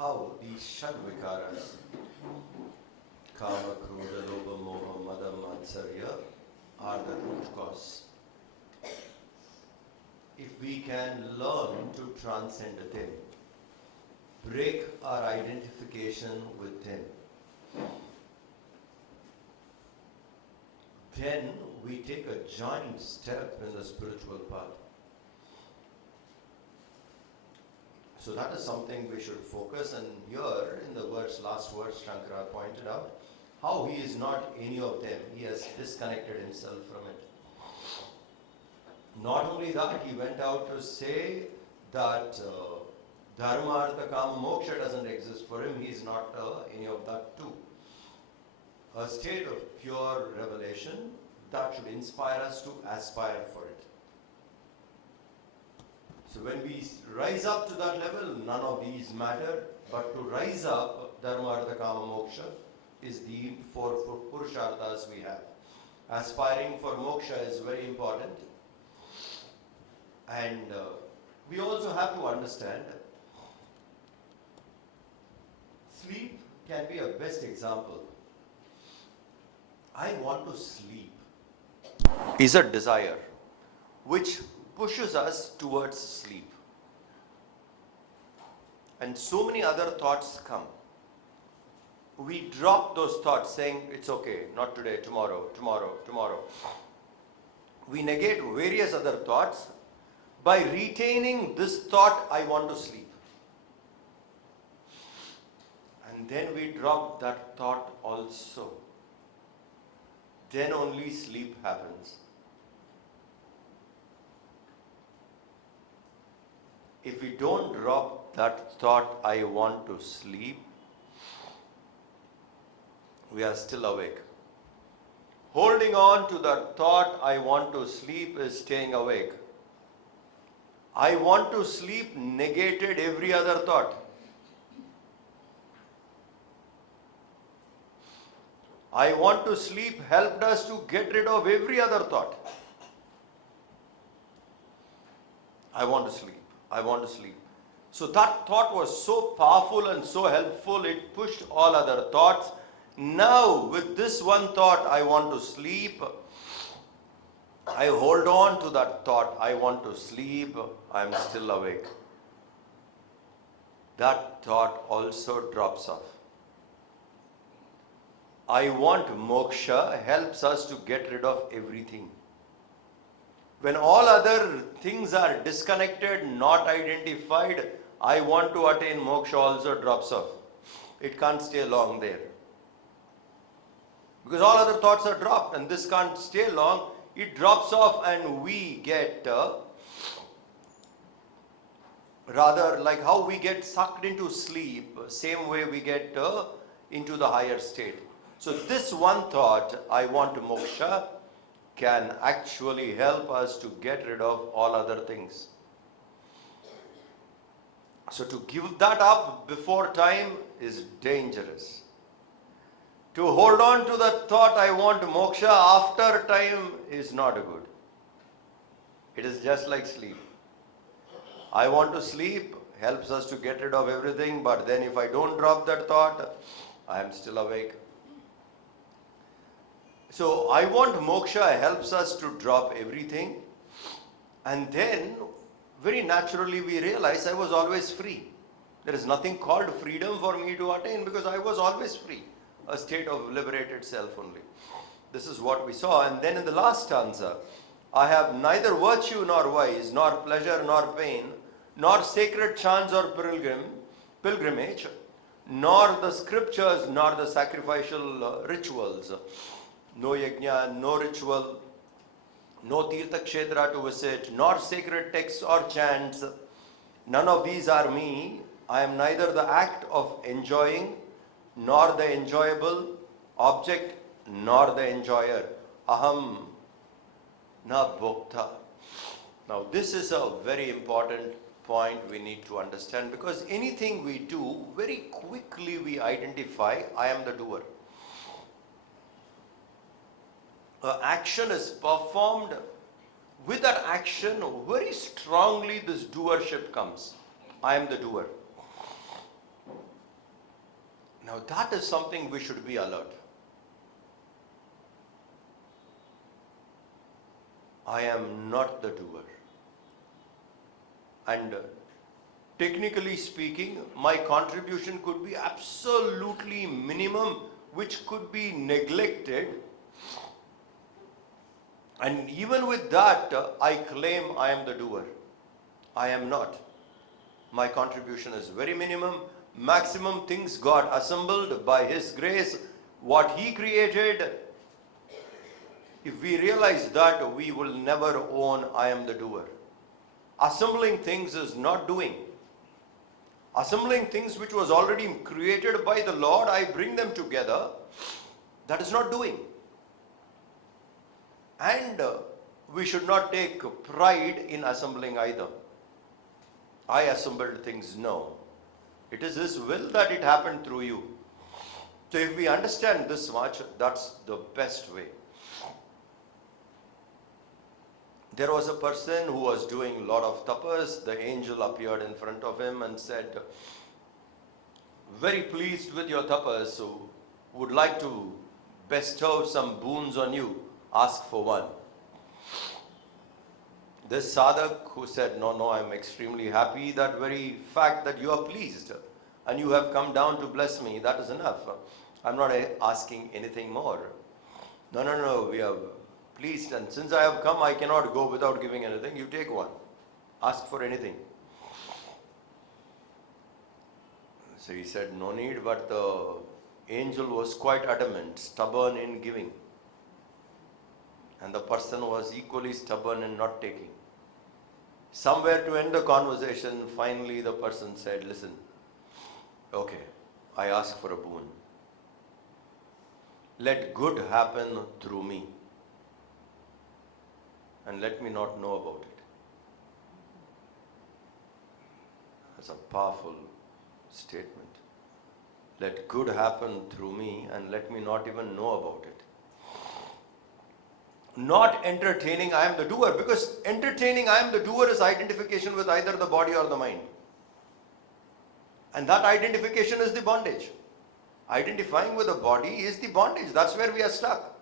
how these Shadvikaras, Kama, Krodha, Lobha, Moha, Mada, Matsarya, are the root cause. If we can learn to transcend them, break our identification with them, then we take a giant step in the spiritual path. So that is something we should focus, and here in the last verse, Shankara pointed out how he is not any of them. He has disconnected himself from it. Not only that, he went out to say that Dharma, Artha, Kama, Moksha doesn't exist for him. He is not any of that too. A state of pure revelation that should inspire us to aspire for it. So when we rise up to that level, none of these matter, but to rise up, Dharma, Artha, Kama, Moksha is the four Purusharthas we have. Aspiring for moksha is very important. And we also have to understand sleep can be a best example. I want to sleep is a desire which pushes us towards sleep. And so many other thoughts come. We drop those thoughts saying, it's okay, not today, tomorrow. We negate various other thoughts by retaining this thought, I want to sleep. And then we drop that thought also. Then only sleep happens. If we don't drop that thought, I want to sleep, we are still awake. Holding on to that thought, I want to sleep, is staying awake. I want to sleep negated every other thought. I want to sleep helped us to get rid of every other thought. I want to sleep. I want to sleep. So that thought was so powerful and so helpful, it pushed all other thoughts. Now, with this one thought, I want to sleep, I hold on to that thought, I want to sleep, I am still awake. That thought also drops off. I want moksha helps us to get rid of everything. When all other things are disconnected, not identified, I want to attain moksha also drops off. It can't stay long there. Because all other thoughts are dropped and this can't stay long, it drops off and we get, rather like how we get sucked into sleep, same way we get into the higher state. So this one thought, I want moksha, can actually help us to get rid of all other things. So to give that up before time is dangerous. To hold on to that thought, I want moksha after time is not good. It is just like sleep. I want to sleep helps us to get rid of everything, but then if I don't drop that thought, I am still awake. So I want moksha helps us to drop everything, and then very naturally we realize I was always free. There is nothing called freedom for me to attain because I was always free, a state of liberated self only. This is what we saw. And then in the last stanza, I have neither virtue nor vice, nor pleasure nor pain, nor sacred chants or pilgrimage, nor the scriptures, nor the sacrificial rituals. No yajna, no ritual, no tirtha kshetra to visit, nor sacred texts or chants. None of these are me. I am neither the act of enjoying, nor the enjoyable object, nor the enjoyer. Aham na bhokta. Now this is a very important point we need to understand, because anything we do, very quickly we identify, I am the doer. Action is performed, with that action very strongly this doership comes. I am the doer. Now that is something we should be alert. I am not the doer. And technically speaking, my contribution could be absolutely minimum, which could be neglected. And even with that, I claim I am the doer. I am not. My contribution is very minimum. Maximum things got assembled by His grace, what He created. If we realize that, we will never own I am the doer. Assembling things is not doing. Assembling things which was already created by the Lord, I bring them together. That is not doing. And we should not take pride in assembling either. I assembled things. No. It is His will that it happened through you. So if we understand this much, that's the best way. There was a person who was doing a lot of tapas. The angel appeared in front of him and said, very pleased with your tapas, so would like to bestow some boons on you. Ask for one. This sadhak who said, no, I'm extremely happy, that very fact that you are pleased and you have come down to bless me, that is enough. I'm not asking anything more. No, we are pleased, and since I have come, I cannot go without giving anything. You take one. Ask for anything. So he said, no need, but the angel was quite adamant, stubborn in giving. And the person was equally stubborn in not taking. Somewhere to end the conversation, finally the person said, listen, okay, I ask for a boon. Let good happen through me. And let me not know about it. That's a powerful statement. Let good happen through me and let me not even know about it. Not entertaining I am the doer, because entertaining I am the doer is identification with either the body or the mind. And that identification is the bondage. Identifying with the body is the bondage. That's where we are stuck.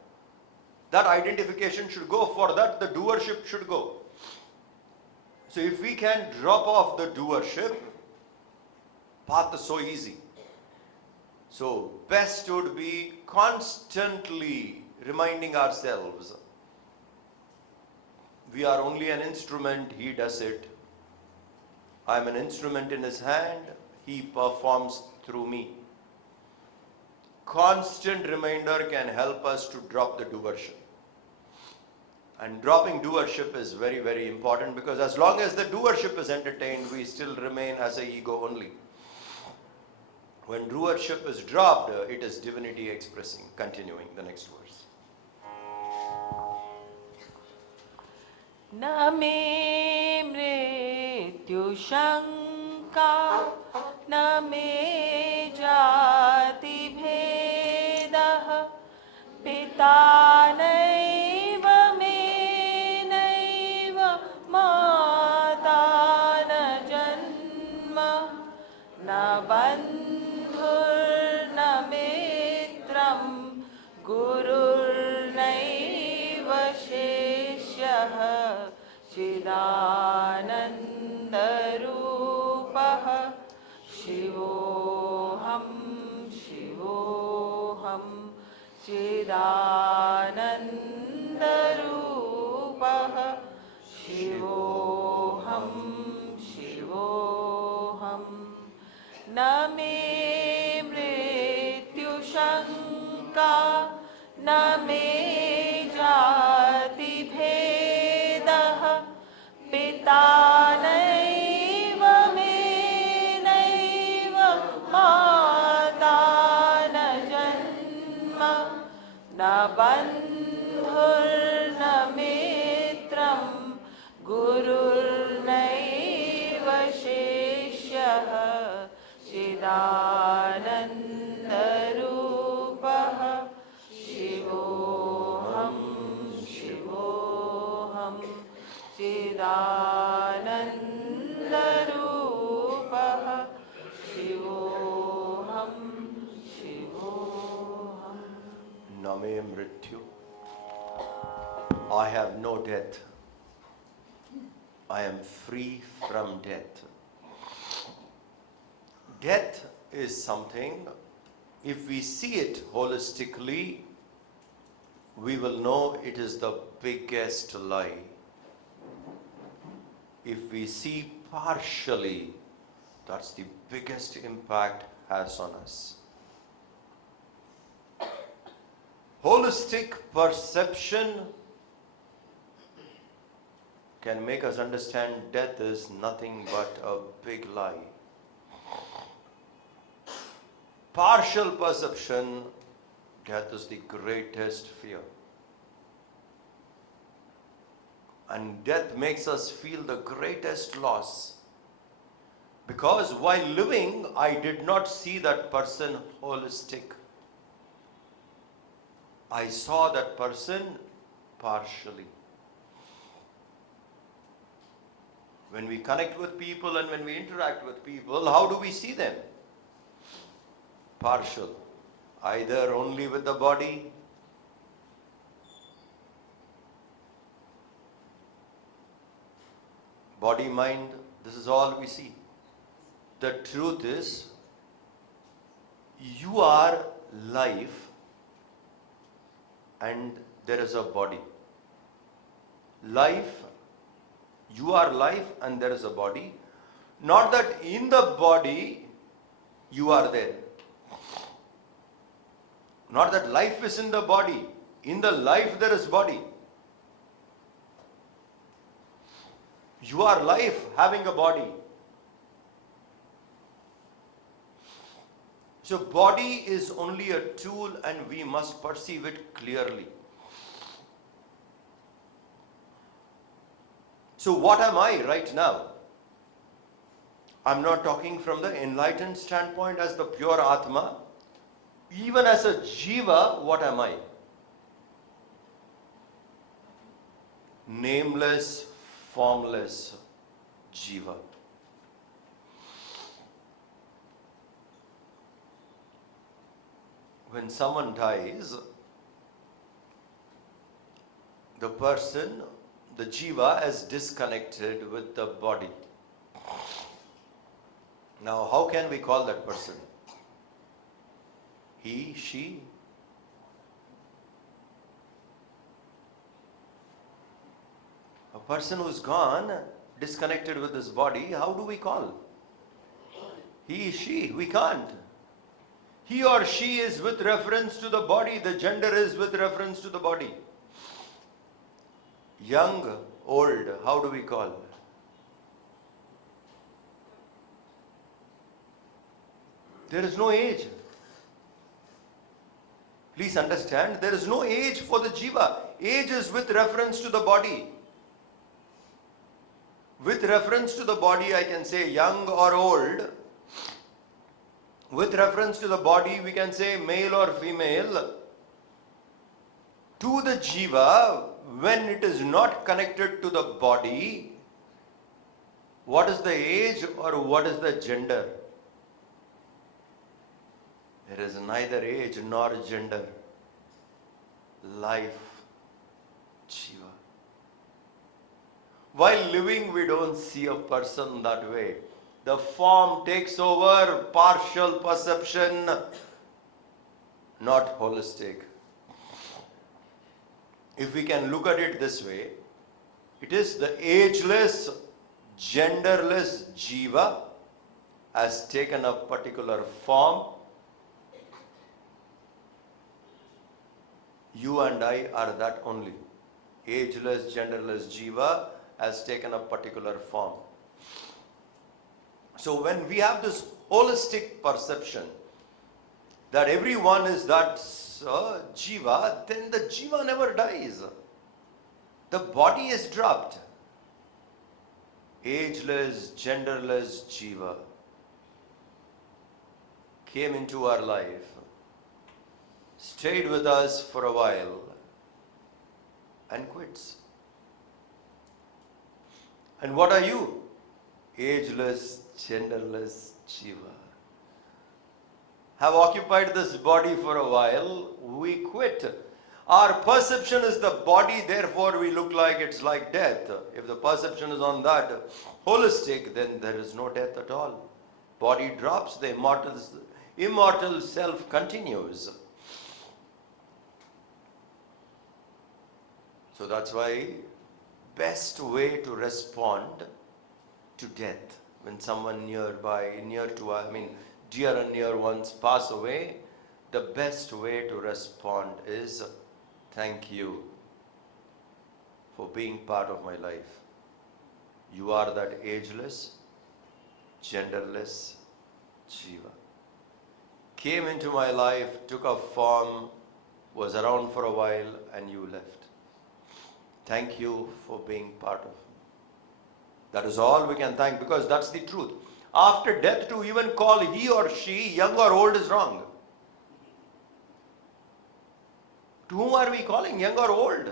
That identification should go. For that, the doership should go. So if we can drop off the doership, path is so easy. So best would be constantly reminding ourselves, we are only an instrument, He does it. I am an instrument in His hand, He performs through me. Constant reminder can help us to drop the doership. And dropping doership is very, very important, because as long as the doership is entertained, we still remain as a ego only. When doership is dropped, it is divinity expressing. Continuing the next verse. Na me mrityu shanka, na me jati bhedah, pita naiva me naiva mata na janma, na bandhur na mitram, gurur naiva sheshyah, Chidanandarupah, Shivoham, Shivoham, Chidanandarupah, Shivoham, Shivoham. Na me mrityu shanka, na me jati bhedah, pita naiva me naiva mata na janma, na bandhur na mitram, gurur naiva sheshyah, Chidanandarupah, Shivoham, Shivoham, Chidanandarupah, Shivoham, Name Mrityu. I have no death. I am free from death. Death is something, if we see it holistically, we will know it is the biggest lie. If we see partially, that's the biggest impact has on us. Holistic perception can make us understand death is nothing but a big lie. Partial perception, death is the greatest fear. And death makes us feel the greatest loss. Because while living, I did not see that person holistic. I saw that person partially. When we connect with people and when we interact with people, how do we see them? Partial. Either only with the body, body, mind, this is all we see. The truth is, you are life and there is a body. Life, you are life and there is a body. Not that in the body you are there. Not that life is in the body. In the life there is body. You are life having a body. So body is only a tool and we must perceive it clearly. So what am I right now? I'm not talking from the enlightened standpoint as the pure Atma. Even as a Jiva, what am I? Nameless, formless Jiva. When someone dies, the person, the Jiva, is disconnected with the body. Now, how can we call that person? He, she? A person who's gone, disconnected with his body, how do we call? He, she, we can't. He or she is with reference to the body, the gender is with reference to the body. Young, old, how do we call? There is no age. Please understand, there is no age for the Jiva. Age is with reference to the body. With reference to the body, I can say young or old. With reference to the body, we can say male or female. To the Jiva, when it is not connected to the body, what is the age or what is the gender? There is neither age nor gender. Life, Jiva. While living, we don't see a person that way. The form takes over, partial perception, not holistic. If we can look at it this way, it is the ageless, genderless Jiva has taken a particular form. You and I are that only. Ageless, genderless Jiva has taken a particular form. So when we have this holistic perception that everyone is that Jiva, then the Jiva never dies. The body is dropped. Ageless, genderless Jiva came into our life, stayed with us for a while, and quits. And what are you? Ageless, genderless Jiva. Have occupied this body for a while, we quit. Our perception is the body, therefore we look like it's like death. If the perception is on that holistic, then there is no death at all. Body drops, the immortal self continues. So that's why best way to respond to death, when someone dear and near ones pass away, the best way to respond is, thank you for being part of my life. You are that ageless, genderless Jiva. Came into my life, took a form, was around for a while, and you left. Thank you for being part of me. That is all we can thank, because that's the truth. After death, to even call he or she young or old is wrong. To whom are we calling young or old?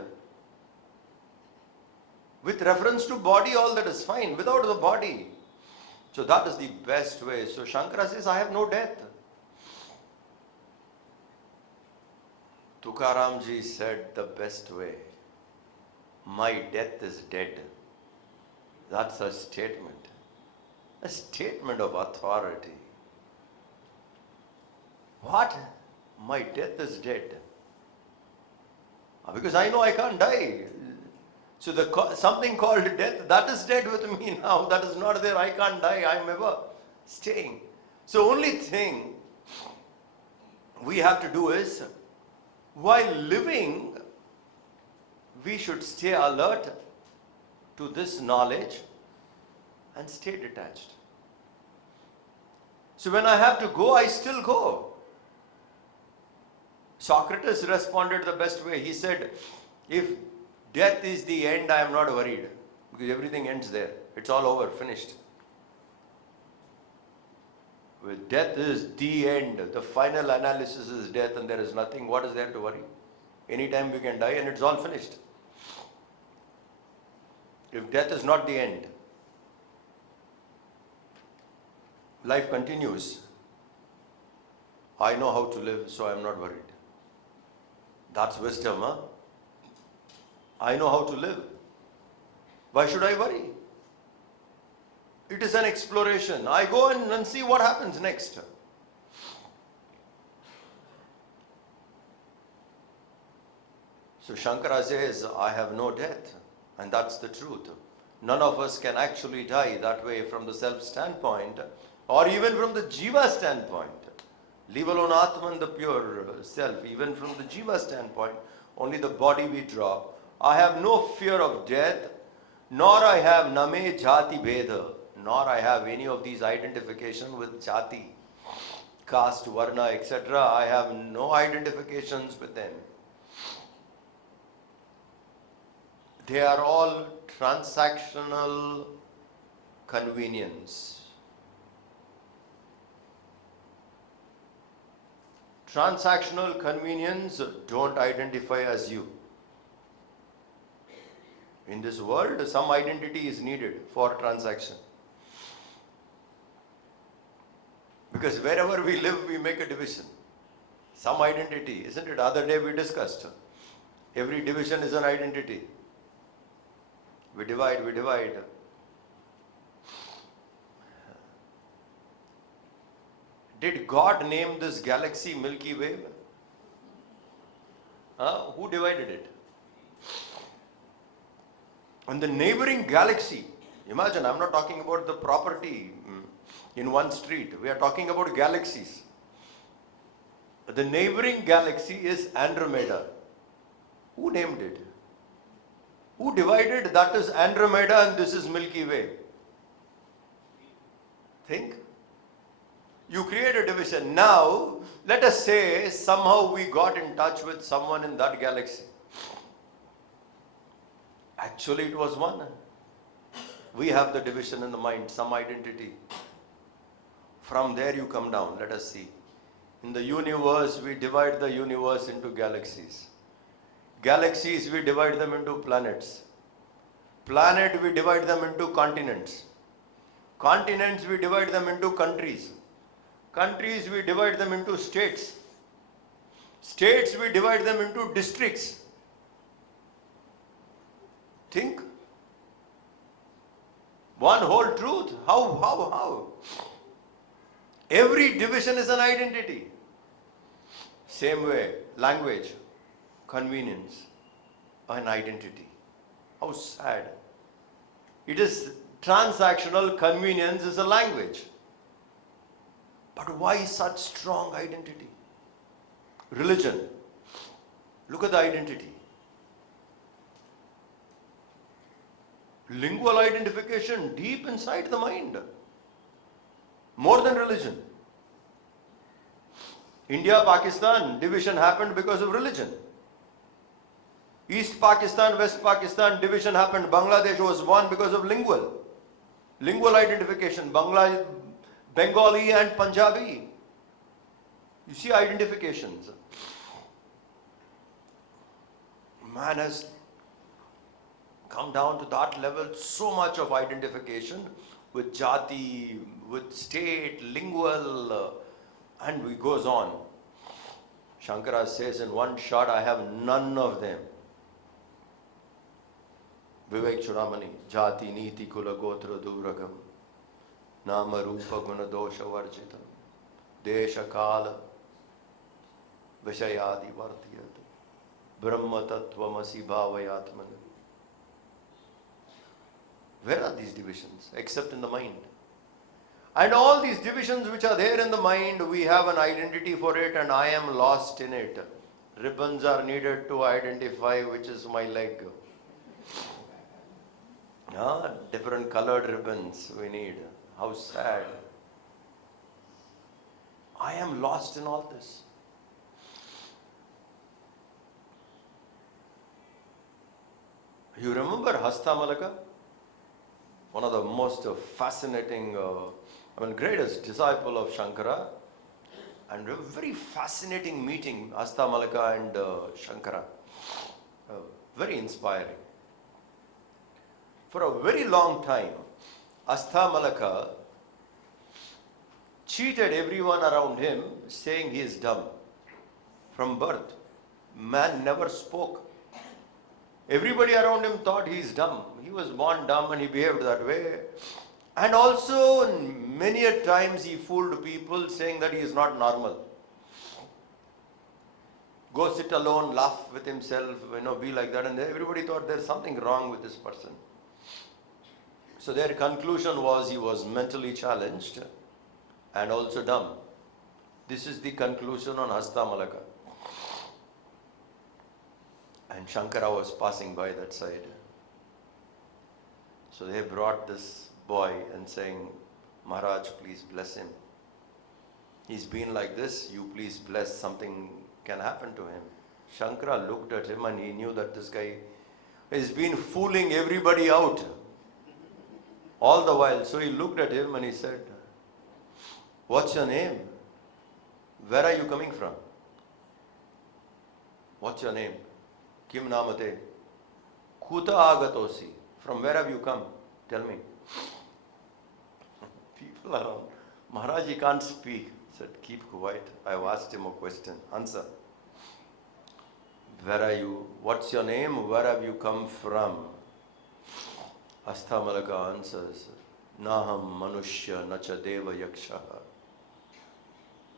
With reference to body, all that is fine. Without the body. So that is the best way. So Shankara says, I have no death. Tukaramji said the best way. My death is dead. That's a statement. A statement of authority. What? My death is dead. Because I know I can't die. So something called death, that is dead with me now. That is not there. I can't die. I am ever staying. So only thing we have to do is, while living, we should stay alert to this knowledge and stay detached. So when I have to go, I still go. Socrates responded the best way. He said, if death is the end, I am not worried, because everything ends there. It's all over, finished. With death is the end. The final analysis is death, and there is nothing. What is there to worry? Anytime we can die, and it's all finished. If death is not the end, life continues. I know how to live, so I am not worried. That's wisdom, huh? I know how to live. Why should I worry? It is an exploration. I go and see what happens next. So Shankara says, I have no death. And that's the truth. None of us can actually die that way from the self standpoint, or even from the Jiva standpoint. Leave alone Atman, the pure self. Even from the Jiva standpoint, only the body we drop. I have no fear of death, nor I have name jati bheda, nor I have any of these identification with jati, caste, varna, etc. I have no identifications with them. They are all transactional convenience. Transactional convenience don't identify as you. In this world, some identity is needed for transaction. Because wherever we live, we make a division. Some identity, isn't it? Other day we discussed. Every division is an identity. We divide. Did God name this galaxy Milky Way? Who divided it? And the neighboring galaxy, imagine, I'm not talking about the property in one street. We are talking about galaxies. The neighboring galaxy is Andromeda. Who named it? Who divided? That is Andromeda and this is Milky Way. Think. You create a division. Now, let us say somehow we got in touch with someone in that galaxy. Actually, it was one. We have the division in the mind, some identity. From there you come down. Let us see. In the universe, we divide the universe into galaxies. Galaxies, we divide them into planets. Planet, we divide them into continents. Continents, we divide them into countries. Countries, we divide them into states. States, we divide them into districts. Think. One whole truth. How? Every division is an identity. Same way, language, convenience, an identity. How sad. It is transactional, convenience is a language. But why such strong identity? Religion. Look at the identity. Lingual identification deep inside the mind. More than religion. India, Pakistan, division happened because of religion. East Pakistan, West Pakistan, division happened. Bangladesh was one because of lingual identification. Bengali and Punjabi. You see identifications. Man has come down to that level, so much of identification with jati, with state, lingual, and it goes on. Shankara says in one shot, I have none of them. Vivek Chudamani, jati, niti, kula, gotra, duragam, nama, rupa, guna, dosha, varjitam, desha, kala, vishayadi, vartiyat, brahma, tattvamasi, bhavayatman. Where are these divisions? Except in the mind. And all these divisions which are there in the mind, we have an identity for it, and I am lost in it. Ribbons are needed to identify which is my leg. Different colored ribbons we need. How sad. I am lost in all this. You remember Hastamalaka? One of the most fascinating, greatest disciple of Shankara, and a very fascinating meeting, Hastamalaka and Shankara. Very inspiring. For a very long time, Hastamalaka cheated everyone around him, saying he is dumb. From birth, man never spoke. Everybody around him thought he is dumb. He was born dumb and he behaved that way. And also, many a times he fooled people saying that he is not normal. Go sit alone, laugh with himself, be like that. And everybody thought there's something wrong with this person. So their conclusion was he was mentally challenged and also dumb. This is the conclusion on Hastamalaka. And Shankara was passing by that side. So they brought this boy and saying, Maharaj, please bless him. He's been like this, you please bless, something can happen to him. Shankara looked at him and he knew that this guy has been fooling everybody out all the while. So he looked at him and he said, what's your name? Where are you coming from? What's your name? Kim namate? Kuta agatosi. From where have you come? Tell me. People around. Maharaj, he can't speak. He said, keep quiet. I've asked him a question. Answer. Where are you? What's your name? Where have you come from? Hastamalaka answers, Naham manushya nacha deva yakshaha.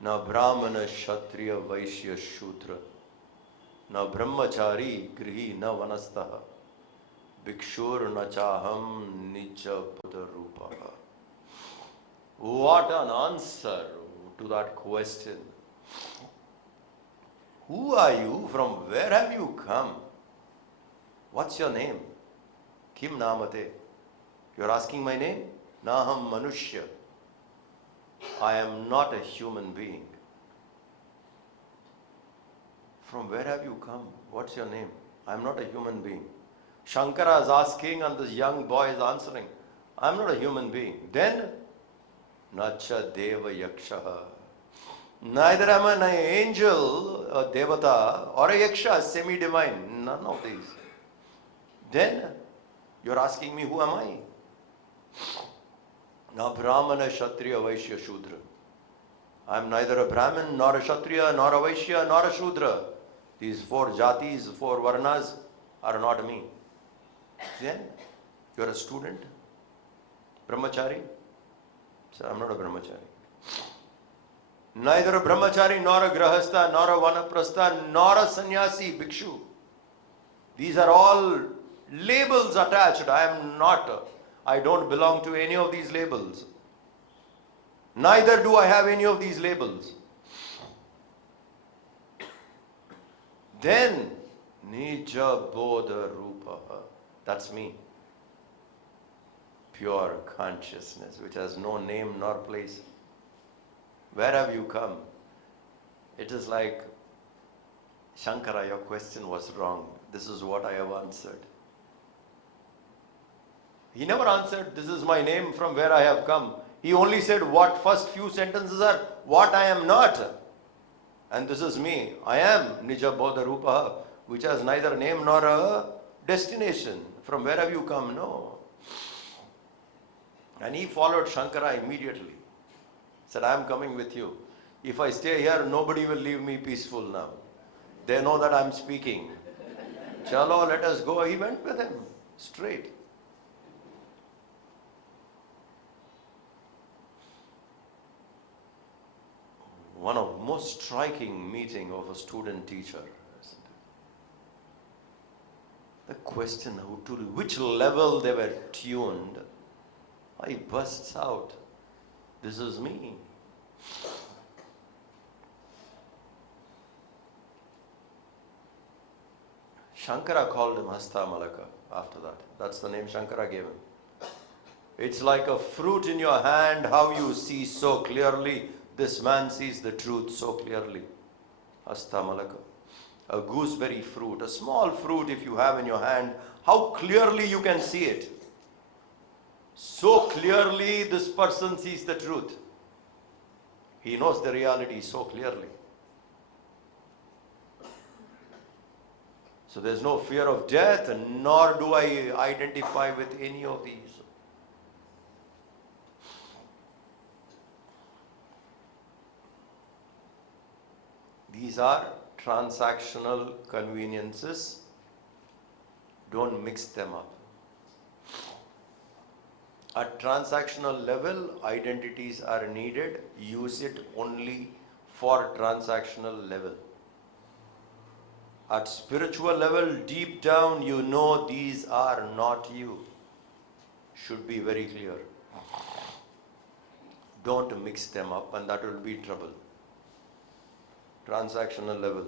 Na brahmana kshatriya vaishya shudra. Na brahmachari grihi na vanastaha. Bhikshur na chaham nicha buddha rupaha. What an answer to that question. Who are you? From where have you come? What's your name? Kim namate? You're asking my name? Naham manushya. I am not a human being. From where have you come? What's your name? I am not a human being. Shankara is asking and this young boy is answering. I am not a human being. Then, Nacha Deva Yakshaha. Neither am I an angel, a devata, or a yaksha, semi-divine. None of these. Then, you're asking me, who am I? Na Brahmana, Kshatriya, Vaishya, Shudra. I am neither a Brahmin, nor a Kshatriya, nor a Vaishya, nor a Shudra. These 4 jatis, 4 varnas are not me. Then you are a student, brahmachari. So I am not a brahmachari. Neither a brahmachari, nor a grahastha, nor a vanaprastha, nor a sannyasi, bhikshu. These are all labels attached. I don't belong to any of these labels. Neither do I have any of these labels. Then, Nija Bodha Rupa. That's me. Pure consciousness, which has no name nor place. Where have you come? It is like, Shankara, your question was wrong. This is what I have answered. He never answered, this is my name, from where I have come. He only said what first few sentences are, what I am not. And this is me. I am Nija Bodha Rupa, which has neither name nor a destination. From where have you come? No. And he followed Shankara immediately. Said, I am coming with you. If I stay here, nobody will leave me peaceful now. They know that I am speaking. Chalo, let us go. He went with him straight. One of the most striking meeting of a student teacher. The question to which level they were tuned, I bursts out. This is me. Shankara called him Hasta Malaka after that. That's the name Shankara gave him. It's like a fruit in your hand, how you see so clearly. This man sees the truth so clearly. Hasta Malaka. A gooseberry fruit, a small fruit if you have in your hand, how clearly you can see it. So clearly this person sees the truth. He knows the reality so clearly. So there's no fear of death, nor do I identify with any of these. These are transactional conveniences. Don't mix them up. At transactional level, identities are needed. Use it only for transactional level. At spiritual level, deep down, you know these are not you. Should be very clear. Don't mix them up, and that will be trouble. Transactional level.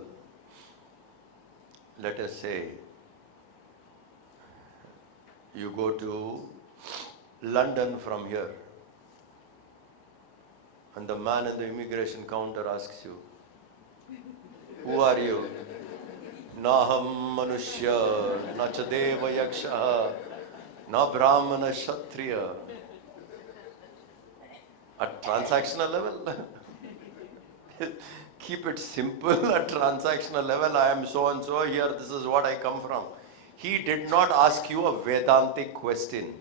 Let us say you go to London from here, and the man at the immigration counter asks you, who are you? Naham manushya, na cha deva yaksha, na brahmana kshatriya. At transactional level, keep it simple. At transactional level, I am so and so here, this is what I come from. He did not ask you a Vedantic question.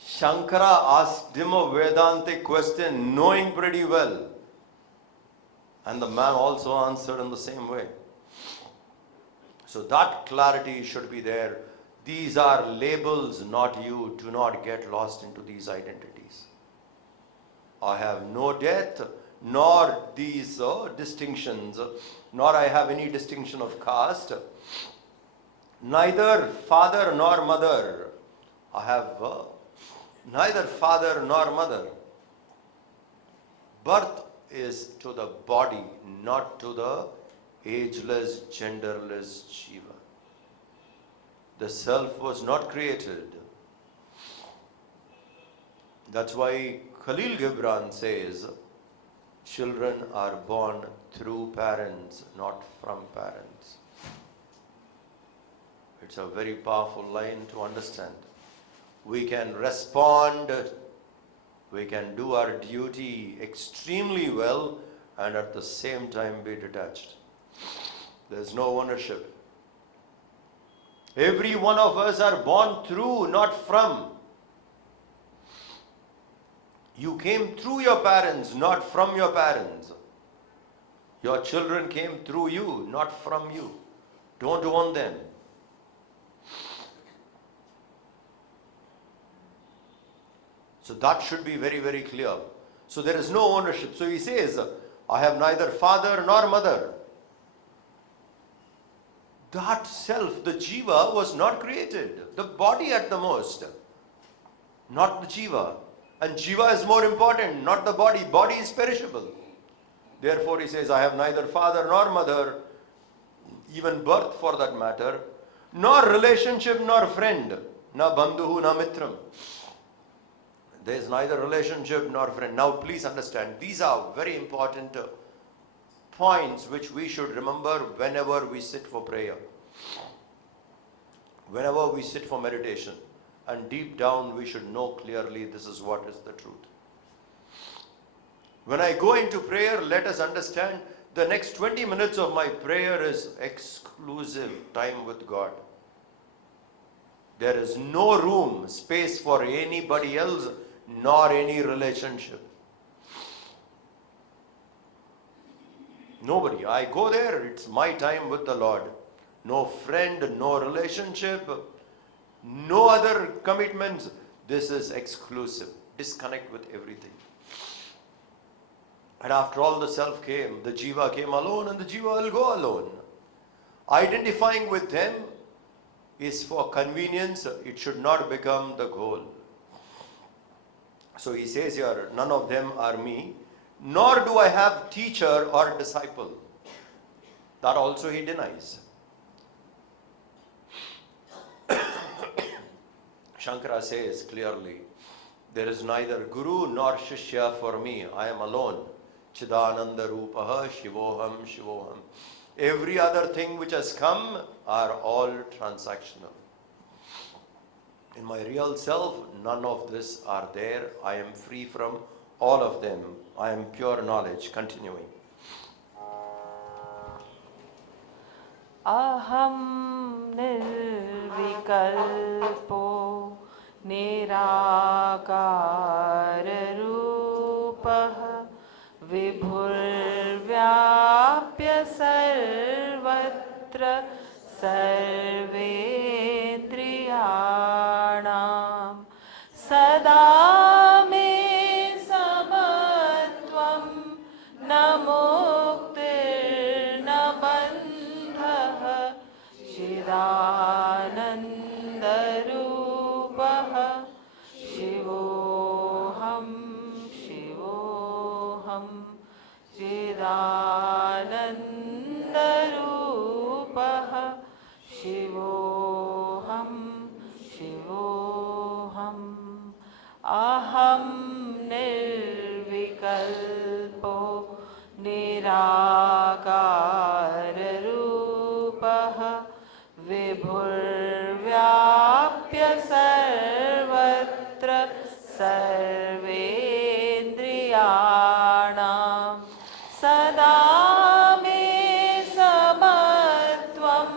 Shankara asked him a Vedantic question, knowing pretty well. And the man also answered in the same way. So that clarity should be there. These are labels, not you. Do not get lost into these identities. I have no death, nor these distinctions, nor I have any distinction of caste. Neither father nor mother. I have neither father nor mother. Birth is to the body, not to the ageless, genderless Jiva. The self was not created. That's why Khalil Gibran says, children are born through parents, not from parents. It's a very powerful line to understand. We can respond, we can do our duty extremely well, and at the same time be detached. There's no ownership. Every one of us are born through, not from. You came through your parents, not from your parents. Your children came through you, not from you. Don't own them. So that should be very, very clear. So there is no ownership. So he says, I have neither father nor mother. That self, the jiva, was not created. The body at the most, not the jiva. And jiva is more important, not the body. Body is perishable. Therefore he says, I have neither father nor mother, even birth for that matter, nor relationship nor friend, na bandhuhu na mitram. There is neither relationship nor friend. Now please understand, these are very important points which we should remember whenever we sit for prayer. Whenever we sit for meditation. And deep down we should know clearly this is what is the truth. When I go into prayer, let us understand the next 20 minutes of my prayer is exclusive time with God. There is no room, space for anybody else, nor any relationship. Nobody. I go there, it's my time with the Lord. No friend, no relationship, no other commitments. This is exclusive. Disconnect with everything. And after all the self came, the jiva came alone and the jiva will go alone. Identifying with them is for convenience. It should not become the goal. So he says here, none of them are me, nor do I have teacher or disciple. That also he denies. Shankara says clearly, there is neither guru nor shishya for me. I am alone. Chidananda rupaha shivoham shivoham. Every other thing which has come are all transactional. In my real self, none of this are there. I am free from all of them. I am pure knowledge. Continuing. Aham nirvikalpo nirakara rupah vibhurvyapya sarvatra sarvendriyanam sada me samatvam namuktir nabandhah Chidanandarupah Shivoham Shivoham Chidanandarupah Shivoham Shivoham Aham nirvikalpo nirakara Vibhurvyapya sarvatra sarvendriyanam sada me samatvam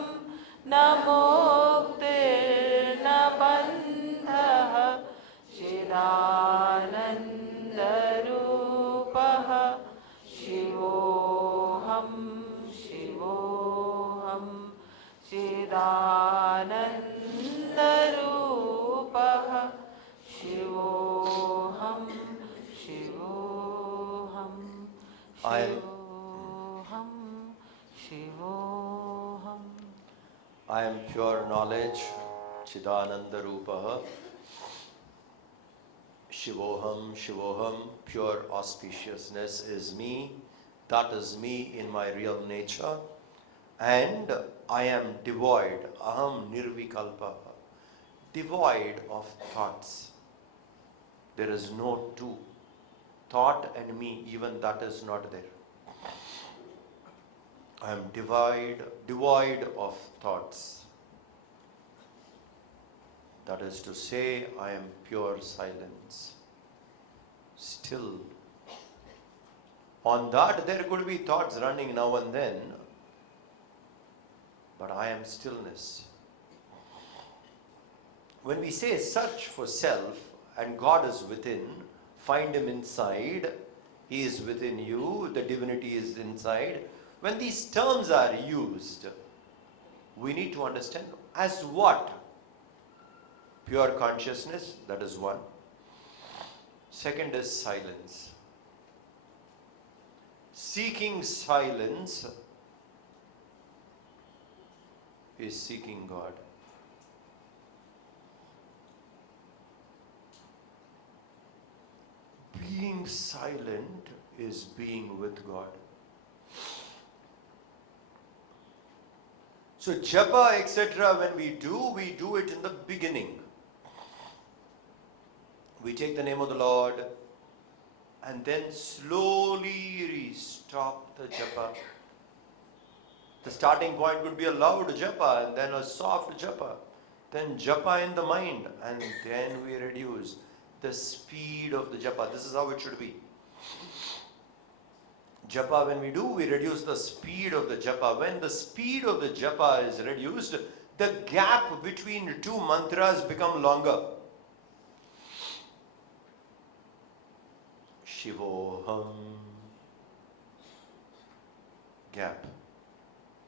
namuktir nabandhah chidanandarupah shivoham shivoham Chidanandarupah Shivoham Shivoham Shivoham Shivoham I am pure knowledge. Chidananda Rupaha. Shivoham, Shivoham, pure auspiciousness is me. That is me in my real nature. And I am devoid, aham nirvikalpa, devoid of thoughts. There is no two. Thought and me, even that is not there. I am devoid of thoughts. That is to say, I am pure silence. Still. On that, there could be thoughts running now and then. But I am stillness. When we say search for self and God is within, find Him inside. He is within you. The divinity is inside. When these terms are used, we need to understand as what? Pure consciousness, that is one. Second is silence. Seeking silence is seeking God. Being silent is being with God. So japa, etc., when we do it in the beginning. We take the name of the Lord and then slowly stop the japa. The starting point could be a loud japa and then a soft japa. Then japa in the mind and then we reduce the speed of the japa. This is how it should be. Japa, when we do, we reduce the speed of the japa. When the speed of the japa is reduced, the gap between two mantras become longer. Shivoham. Gap.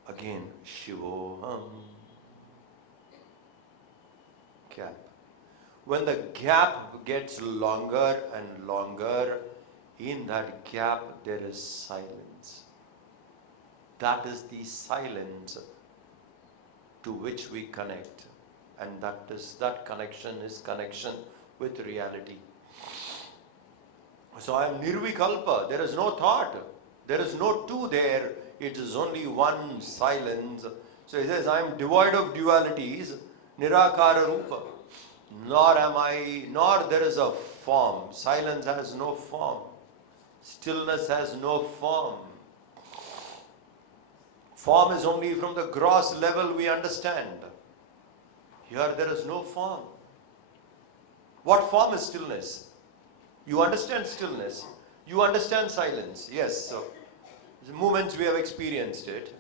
Again, Shivoham. Gap. When the gap gets longer and longer, in that gap there is silence. That is the silence to which we connect. And that connection is connection with reality. So I am nirvikalpa. There is no thought. There is no two there. It is only one silence. So he says, I am devoid of dualities. Nirakara rupa. Nor there is a form. Silence has no form. Stillness has no form. Form is only from the gross level we understand. Here there is no form. What form is stillness? You understand stillness. You understand silence. Yes, so the moments we have experienced it,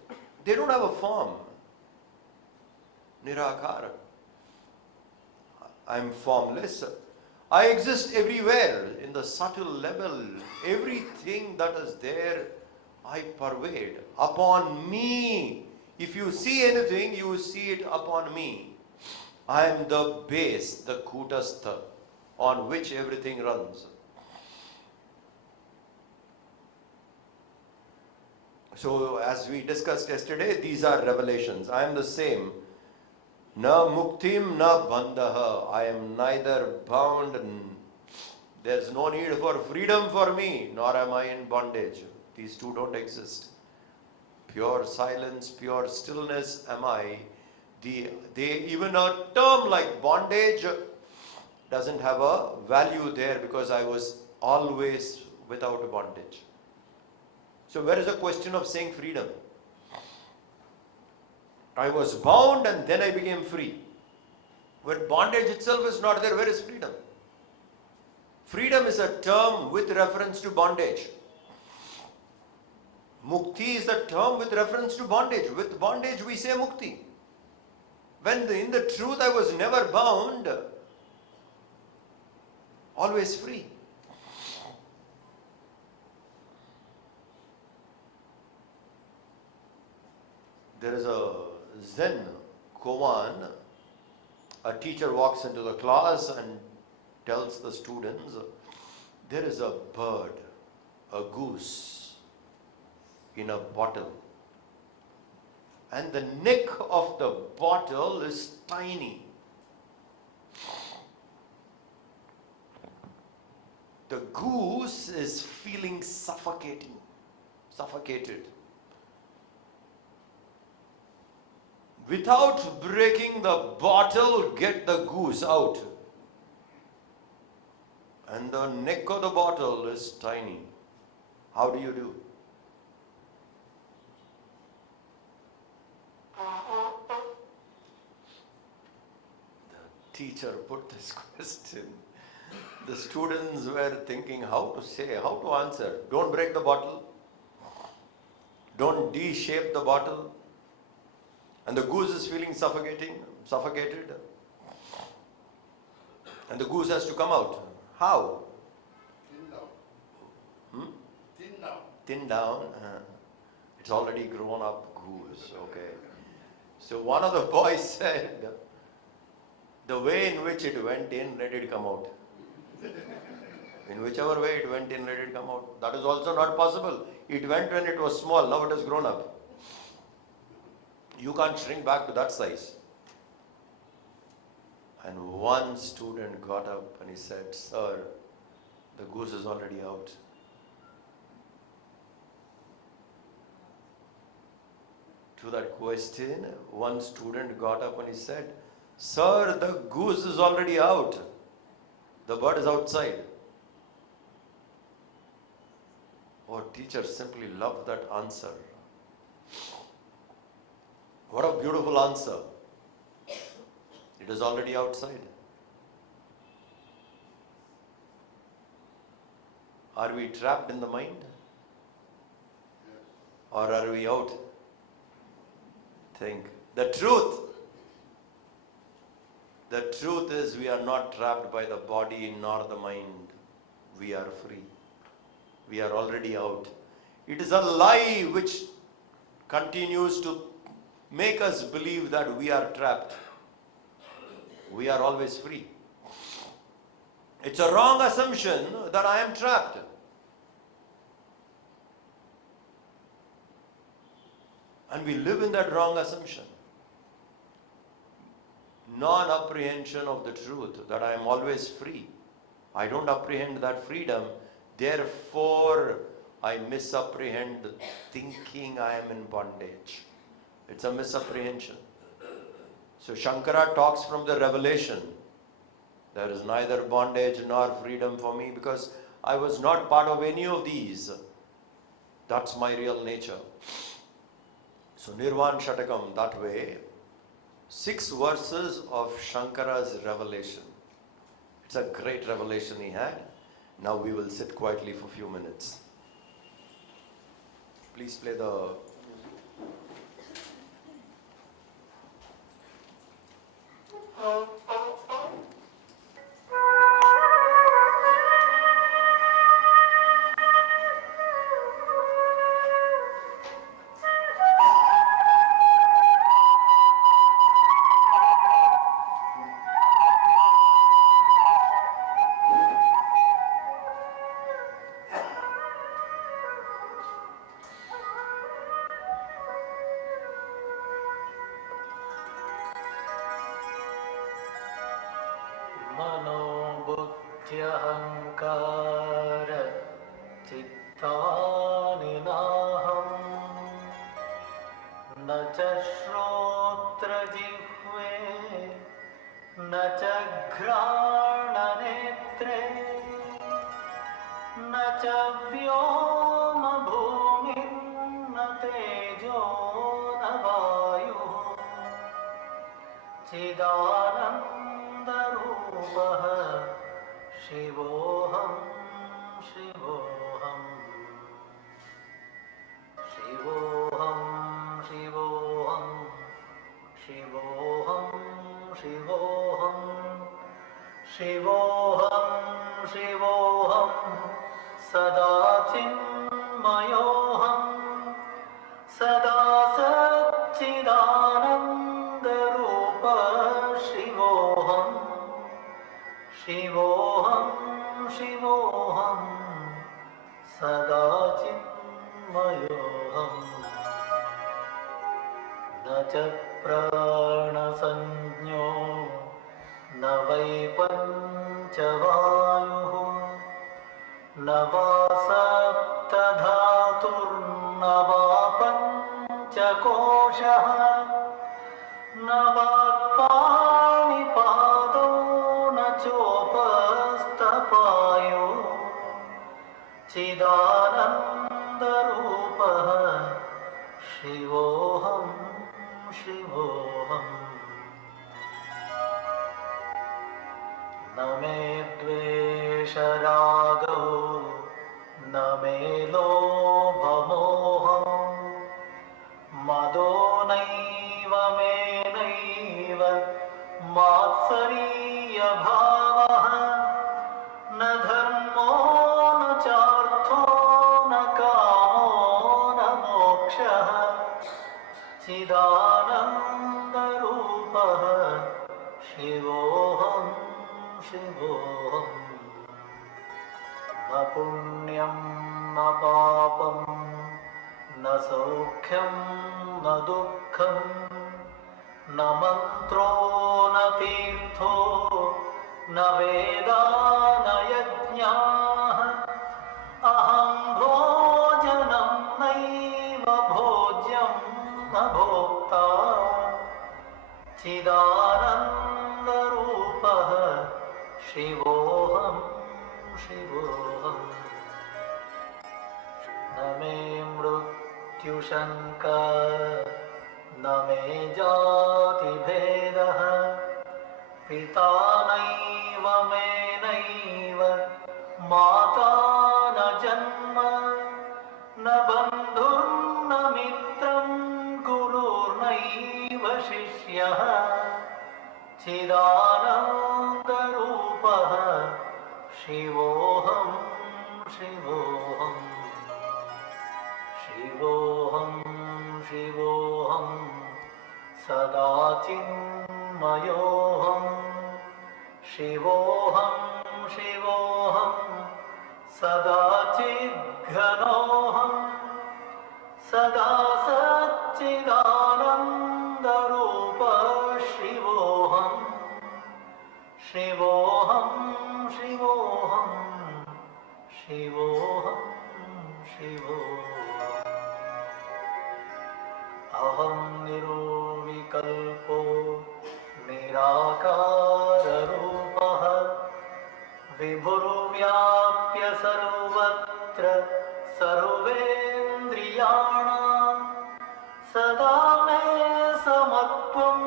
they don't have a form. Nirakara. I am formless. I exist everywhere in the subtle level. Everything that is there, I pervade. Upon me. If you see anything, you see it upon me. I am the base, the kutastha, on which everything runs. So as we discussed yesterday, these are revelations. I am the same. Na muktim na bandhaha. I am neither bound. There's no need for freedom for me, nor am I in bondage. These two don't exist. Pure silence, pure stillness am I. Even a term like bondage doesn't have a value there because I was always without bondage. So where is the question of saying freedom? I was bound and then I became free. When bondage itself is not there, where is freedom? Freedom is a term with reference to bondage. Mukti is the term with reference to bondage. With bondage we say mukti. When in the truth I was never bound, always free. There is a Zen koan. A teacher walks into the class and tells the students, there is a bird, a goose, in a bottle. And the neck of the bottle is tiny. The goose is feeling suffocated. Without breaking the bottle, get the goose out. And the neck of the bottle is tiny. How do you do? The teacher put this question. The students were thinking how to answer. Don't break the bottle. Don't de-shape the bottle. And the goose is feeling suffocated. And the goose has to come out. How? thin down. It's already grown up goose, okay. So one of the boys said, the way in which it went in, let it come out. In whichever way it went in, let it come out. That is also not possible. It went when it was small, now it has grown up. You can't shrink back to that size. And one student got up and he said, "Sir, the goose is already out." To that question, one student got up and he said, "Sir, the goose is already out. The bird is outside." Oh, teacher simply loved that answer. What a beautiful answer. It is already outside. Are we trapped in the mind? Or are we out? Think. The truth is we are not trapped by the body nor the mind. We are free. We are already out. It is a lie which continues to make us believe that we are trapped. We are always free. It's a wrong assumption that I am trapped. And we live in that wrong assumption. Non-apprehension of the truth that I am always free. I don't apprehend that freedom. Therefore, I misapprehend thinking I am in bondage. It's a misapprehension. So Shankara talks from the revelation. There is neither bondage nor freedom for me because I was not part of any of these. That's my real nature. So Nirvana Shatakam, that way, 6 verses of Shankara's revelation. It's a great revelation he had. Now we will sit quietly for a few minutes. Please play the... मनोबुद्ध्यहङ्कार चित्तानि नाहम् न च श्रोत्रजिह्वे न च घ्राणनेत्रे न च व्योमभूमिर्न तेजो न वायुः चिदानन्दरूपः शिवोऽहं शिवोऽहम् शिवोऽहं शिवोऽहं शिवोऽहं शिवोऽहं शिवोऽहं शिवोऽहं सदा चिन्मयोऽहं सदा सच्चिदानन्दरूप शिवोऽहं शिवोऽहं शिवोऽहं सदा चिन्मयोऽहम् न च प्राणसंज्ञो न वै पञ्चवायुः न वा सप्तधातुर्न वा पञ्चकोशः न वा पाणिपादो न चोपस्थपायो चिदानन्दरूपः शिवोऽहं शिवोऽहम् न मे द्वेषरागो न मे लोभमोहौ मदो नैव मे नैव मात्सर्यभावः न धर्मो न चार्थो न कामो चिदानन्दरूपः शिवोऽहं शिवोऽहम् न पुण्यं न पापं न सौख्यं न दुःखं न मन्त्रो न तीर्थो न वेदा न यज्ञाः अहं भोजनं नैव भोज्यं न भोक्ता चिदानन्दरूपः शिवोऽहं शिवोऽहम् न मे मृत्युशङ्का न मे जातिभेदः पिता नैव मे नैव माता न जन्म न बन्धुर्न मित्रं गुरुर्नैव शिष्यः चिदानन्दरूपः शिवोऽहं शिवोऽहम् शिवोऽहं शिवोऽहं सदा चिन्मयोऽहं शिवोऽहं शिवोऽहं सदा चिद्घनोऽहं सदा सच्चिदानन्दरूप शिवोऽहं शिवोऽहं शिवोऽहं शिवोऽहं शिवोऽहम् अहं निरोविकल्पो निराकाररूपः विभुर्व्याप्य सर्वत्र सर्वेन्द्रियाणां सदा मे समत्वं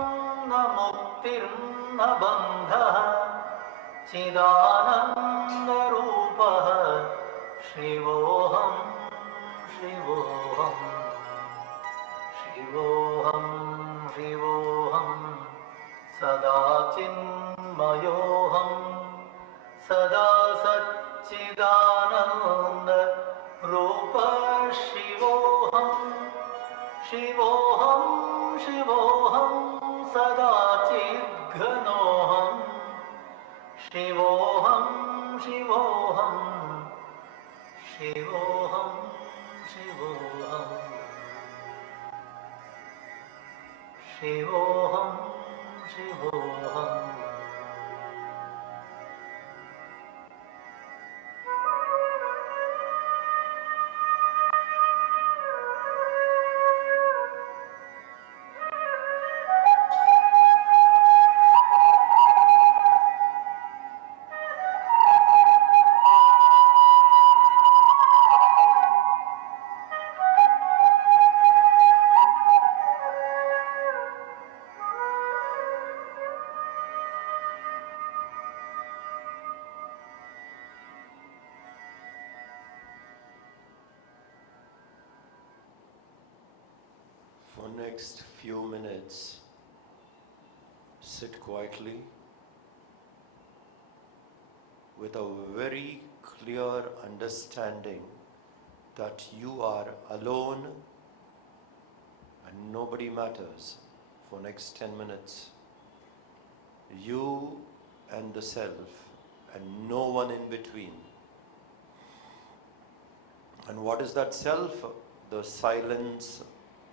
न मुक्तिर्न बन्धः चिदानन्दरूपः शिवोऽहं शिवोऽहम् शिवोऽहं शिवोऽहं सदा चिन्मयोऽहं सदा सच्चिदानन्दरूप शिवोऽहं शिवोऽहं शिवोऽहं सदा चिद्घनोऽहं शिवोऽहं शिवोऽहं शिवोऽहं शिवोऽहम् शिवोऽहं शिवोऽहम् For next few minutes, sit quietly with a very clear understanding that you are alone and nobody matters for next 10 minutes. You and the self and no one in between. And what is that self? The silence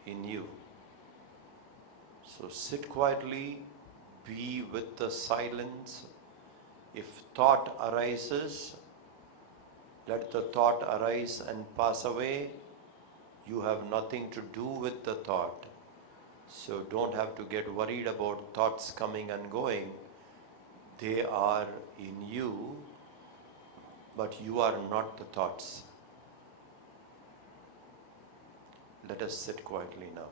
in you. So sit quietly, be with the silence. If thought arises, let the thought arise and pass away. You have nothing to do with the thought. So don't have to get worried about thoughts coming and going. They are in you, but you are not the thoughts. Let us sit quietly now.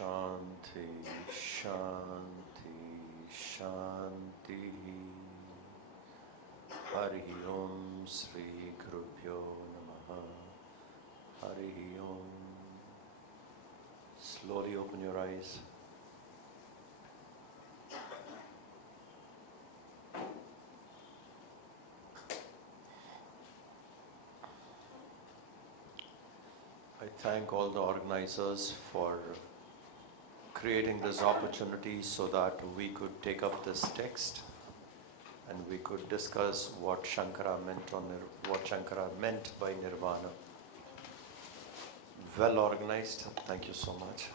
Shanti, Shanti, Shanti. Hari Om Sri Gurubhyo Namaha. Hari Om. Slowly open your eyes. I thank all the organizers for creating this opportunity so that we could take up this text and we could discuss what Shankara meant by Nirvana. Well organized. Thank you so much.